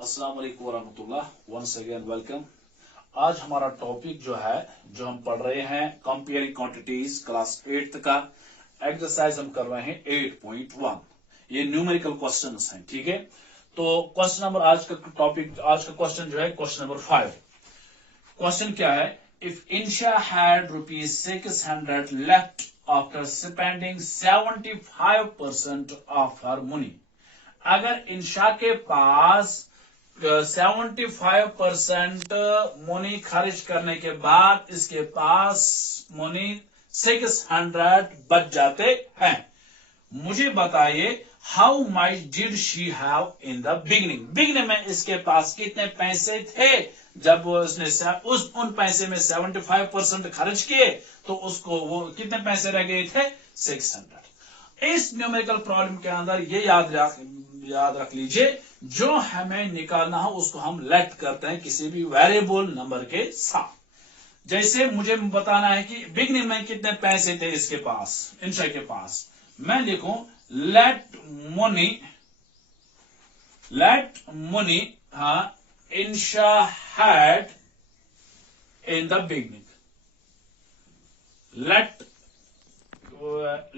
अस्सलाम वालेकुम वरहमतुल्लाह। Once again welcome. आज हमारा टॉपिक जो हम पढ़ रहे हैं कंपेयरिंग क्वांटिटीज क्लास 8th का एक्सरसाइज हम कर रहे हैं 8.1। ये न्यूमेरिकल क्वेश्चंस हैं, ठीक है। तो क्वेश्चन नंबर आज का क्वेश्चन जो है क्वेश्चन नंबर 5। क्वेश्चन क्या है? If Insha had ₹600 left after spending 75% of her money. अगर इंशा के पास 75% मनी खर्च करने के बाद इसके पास मनी 600 बच जाते हैं, मुझे बताइए how much did she have in the beginning में इसके पास कितने पैसे थे जब उसने उन पैसे में 75% खर्च किए तो उसको वो कितने पैसे रह गए थे? 600। इस न्यूमेरिकल प्रॉब्लम के अंदर ये याद रख लीजिए, जो हमें निकालना हो उसको हम लेट करते हैं किसी भी वेरिएबल नंबर के साथ। जैसे मुझे बताना है कि बिगनिंग में कितने पैसे थे इसके पास, इंशा के पास। मैं लिखूं late money Insha had in the beginning.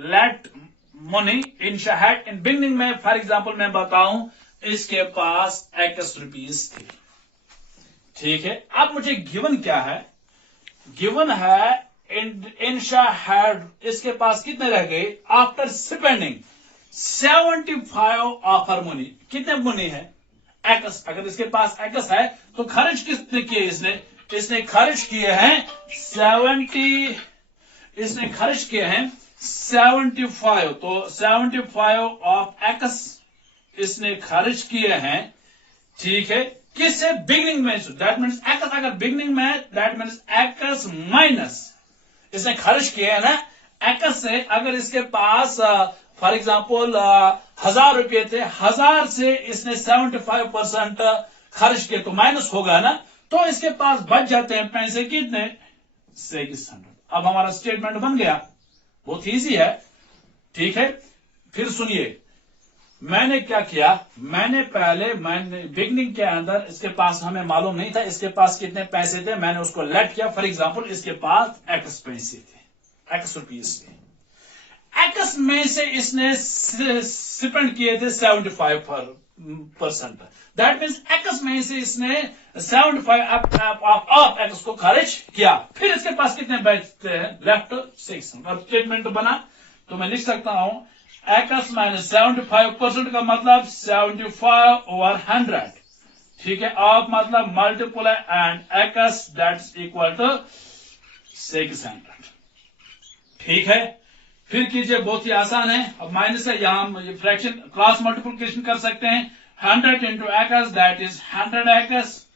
Late money Insha had in beginning में फॉर एग्जाम्पल मैं बताऊं इसके पास x रुपीस थे, ठीक है। अब मुझे गिवन क्या है? गिवन है इंशा हैड, इसके पास कितने रह गए after spending 75 of her money. कितने मनी है? x। अगर इसके पास x है तो खर्च कितने किए इसने खर्च किए हैं 75। तो 75 ऑफ x इसने खर्च किए हैं, ठीक है। किससे? बिगनिंग में। That means x। अगर बिगनिंग में दैट मीन्स x माइनस इसने खर्च किए हैं ना x से। अगर इसके पास फॉर एग्जाम्पल 1000 रुपये थे, 1000 से इसने 75% खर्च किए तो माइनस होगा ना, तो इसके पास बच जाते हैं पैसे कितने? 600। अब हमारा स्टेटमेंट बन गया, बहुत इजी है, ठीक है। फिर सुनिए मैंने क्या किया। मैंने बिगनिंग के अंदर इसके पास हमें मालूम नहीं था इसके पास कितने पैसे थे, मैंने उसको लेट किया। फॉर एग्जाम्पल इसके पास x पैसे थे, x रुपीस थे। x में से इसने स्पेंड किए थे 75%। दैट मीन्स x में से इसने 75 ऑफ x को खर्च किया। फिर इसके पास कितने बचते हैं? लेफ्ट 600। अब स्टेटमेंट बना तो मैं लिख सकता हूं x माइनस 75% का मतलब 75/100, ठीक है। ऑफ मतलब multiply and x that is equal to 600, ठीक है। फिर कीजिए, बहुत ही आसान है। अब माइनस है, यहां हम फ्रैक्शन क्रॉस मल्टीप्लिकेशन कर सकते हैं। 100 into x that is 100x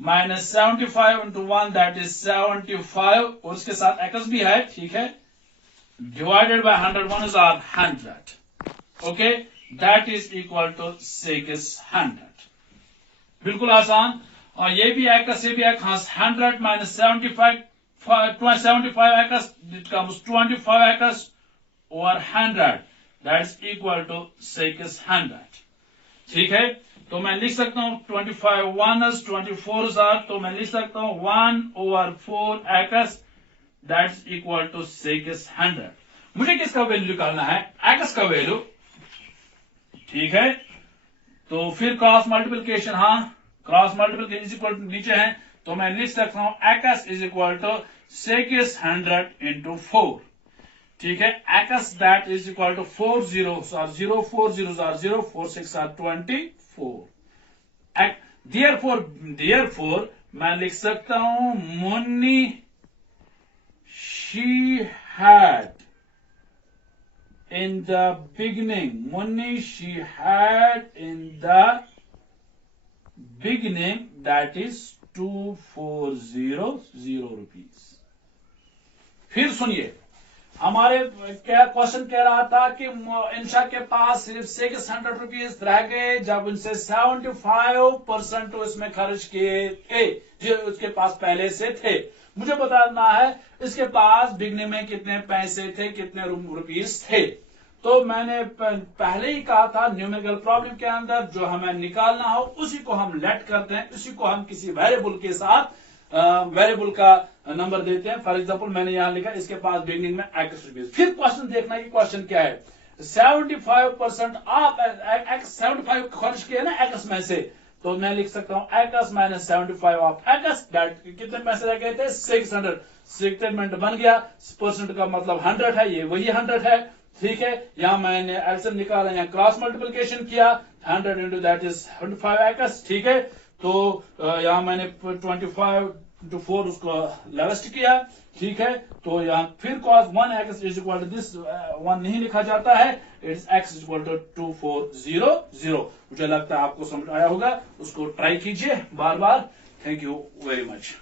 minus 75 into 1 that is 75, और उसके साथ x भी है, ठीक है। Divided by 100, 1 is 100. Okay, that is equal to 600. बिल्कुल आसान। और ये भी x, ये भी x। 100 minus 75 x, it comes 25x over 100. That's equal to 600. ठीक है। तो मैं लिख सकता हूं 25 1s 24s are, तो मैं लिख सकता हूं 1/4x दैट्स इक्वल टू 600। मुझे किसका वैल्यू निकालना है? x का वैल्यू, ठीक है। तो फिर cross multiplication, cross multiplication is equal to नीचे है, तो मैं लिख सकता हूं x is equal to 600 into 4, ठीक है। x that is equal to 4 0s are 0, 4 0s are 0, 4 6 are 24। Therefore मैं लिख सकता हूं money she had in the beginning, money she had in the beginning that is 2400 rupees। फिर सुनिए, हमारे क्या क्वेश्चन कह रहा था कि इंशा के पास सिर्फ 600 रुपीज रह गए जब उनसे 75% इसमें खर्च किए थे जो उसके पास पहले से थे। मुझे बताना है इसके पास बिगनिंग में कितने पैसे थे, कितने रुपीस थे। तो मैंने पहले ही कहा था न्यूमेरिकल प्रॉब्लम के अंदर जो हमें निकालना हो उसी को हम लेट करते हैं, उसी को हम किसी वेरिएबल के साथ वेरिएबल का नंबर देते हैं। फॉर एग्जांपल मैंने यहां लिखा इसके पास बिगनिंग में एक्स रुपीज। फिर क्वेश्चन देखना कि क्वेश्चन क्या है। 75% आप 75 खर्च किए ना एक्स में से, तो मैं लिख सकता हूं x minus 75 of x, that कितने पैसे रह गए थे 600। स्टेटमेंट बन गया, परसेंट का मतलब 100 है, ये वही 100 है। ठीक है, यहां मैंने एलसीएम निकाला, यहां क्रॉस मल्टीप्लिकेशन किया, 100 इंटू दैट इज 105 एक्स। ठीक है, तो यहां मैंने 25/4 उसको लेवेस्ट किया। ठीक है, तो यहां फिर cos 1 x is equal to this 1 नहीं लिखा जाता है, it's x is equal to 2400। मुझे लगता है आपको समझ आया होगा, उसको ट्राई कीजिए बार बार। Thank you very much.